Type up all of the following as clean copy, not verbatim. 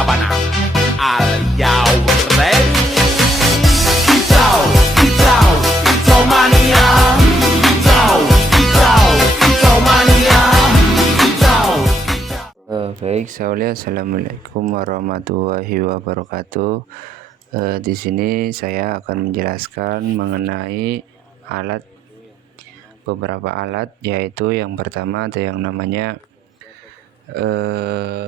Sabana. Are you ready? Kicau, kicau, kicau mania. Kicau, kicau, kicau mania. Kicau, kicau. Baik, saya ulia. Assalamualaikum warahmatullahi wabarakatuh. Di sini saya akan menjelaskan mengenai beberapa alat, yaitu yang pertama ada yang namanya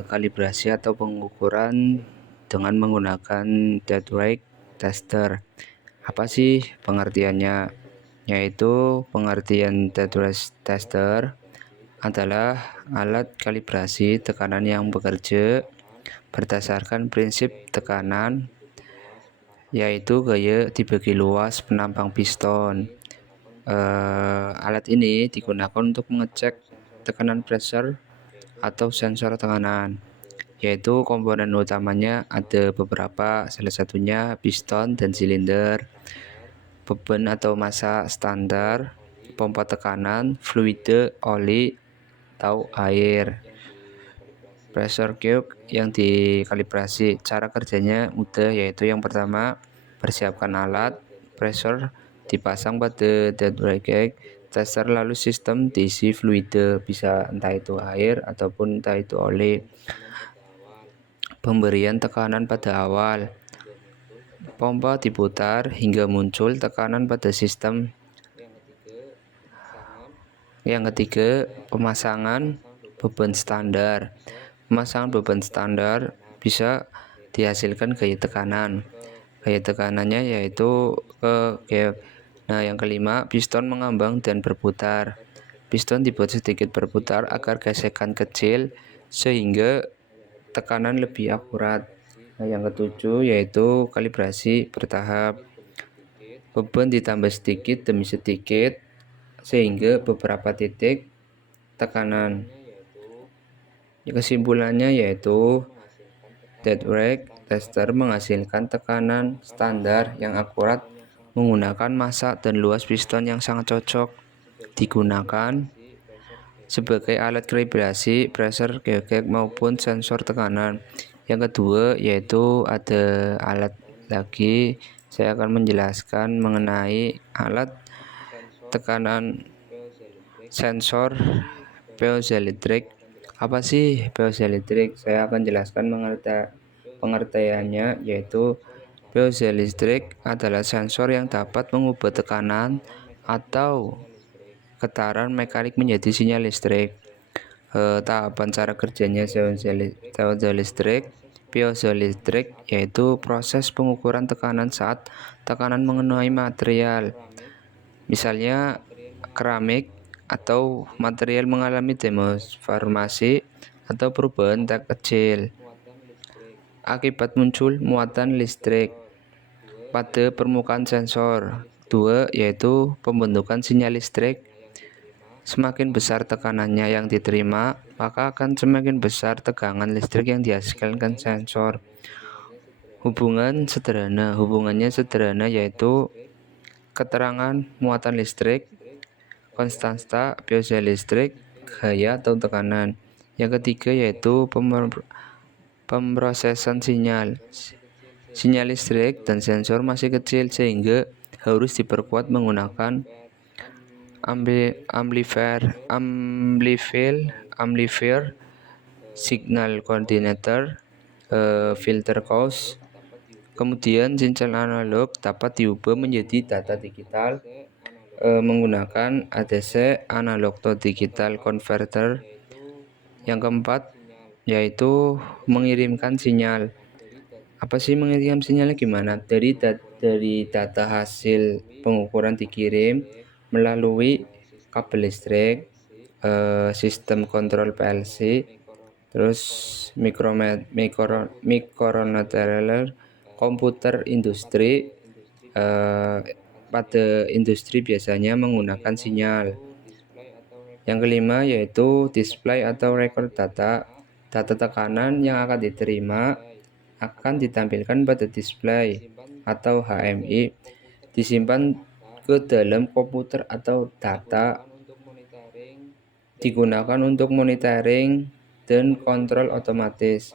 kalibrasi atau pengukuran dengan menggunakan dead rate tester. Apa sih pengertiannya? Yaitu pengertian dead rate tester adalah alat kalibrasi tekanan yang bekerja berdasarkan prinsip tekanan, yaitu gaya dibagi luas penampang piston. Alat ini digunakan untuk mengecek tekanan pressure atau sensor tekanan, yaitu komponen utamanya ada beberapa, salah satunya piston dan silinder, beban atau massa standar, pompa tekanan, fluide, oli atau air, pressure gauge yang dikalibrasi. Cara kerjanya mudah, yaitu yang pertama, persiapkan alat pressure dipasang pada dead rate tester, lalu sistem diisi fluide, bisa entah itu air ataupun entah itu oli. Pemberian tekanan pada awal, pompa diputar hingga muncul tekanan pada sistem. Yang ketiga, pemasangan beban standar. Pemasangan beban standar bisa dihasilkan gaya tekanan. Gaya tekanannya yaitu gap. Nah, yang kelima, piston mengambang dan berputar. Piston dibuat sedikit berputar agar gesekan kecil sehingga tekanan lebih akurat. Nah, yang ketujuh yaitu kalibrasi bertahap. Beban ditambah sedikit demi sedikit sehingga beberapa titik tekanan. Kesimpulannya yaitu dead rate tester menghasilkan tekanan standar yang akurat menggunakan massa dan luas piston yang sangat cocok digunakan sebagai alat kalibrasi pressure gauge maupun sensor tekanan. Yang kedua yaitu ada alat lagi, saya akan menjelaskan mengenai alat tekanan sensor piezoelektrik. Apa sih piezoelektrik? Saya akan jelaskan pengertiannya, yaitu piezoelektrik adalah sensor yang dapat mengubah tekanan atau getaran mekanik menjadi sinyal listrik. Tahapan cara kerjanya piezoelektrik yaitu proses pengukuran tekanan saat tekanan mengenai material, misalnya keramik, atau material mengalami deformasi atau perubahan kecil akibat muncul muatan listrik pada permukaan sensor. Dua, yaitu pembentukan sinyal listrik. Semakin besar tekanannya yang diterima, maka akan semakin besar tegangan listrik yang dihasilkan sensor. Hubungannya sederhana, yaitu keterangan muatan listrik, konstanta piezoelektrik, gaya atau tekanan. Yang ketiga yaitu pemrosesan sinyal. Sinyal listrik dan sensor masih kecil sehingga harus diperkuat menggunakan amplifier, signal coordinator, filter cause. Kemudian sinyal analog dapat diubah menjadi data digital menggunakan ADC, analog to digital converter. Yang keempat yaitu mengirimkan sinyal. Apa sih mengirimkan sinyalnya gimana? Dari data hasil pengukuran dikirim melalui kabel listrik, sistem kontrol PLC, terus microcontroller, komputer industri. Pada industri biasanya menggunakan sinyal. Yang kelima yaitu display atau record data. Data tekanan yang akan diterima akan ditampilkan pada display atau HMI, disimpan ke dalam komputer atau data digunakan untuk monitoring dan kontrol otomatis.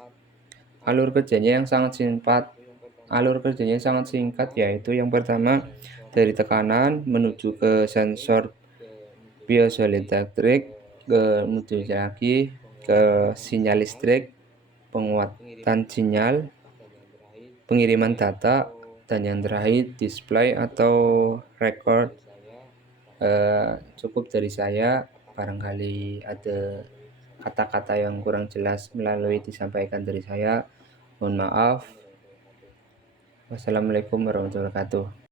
Alur kerjanya yang sangat singkat yaitu yang pertama dari tekanan menuju ke sensor piezoelektrik, kemudian lagi ke sinyal listrik, penguatan sinyal, pengiriman data, dan yang terakhir display atau record. Cukup dari saya, barangkali ada kata-kata yang kurang jelas melalui disampaikan dari saya. Mohon maaf. Wassalamualaikum warahmatullahi wabarakatuh.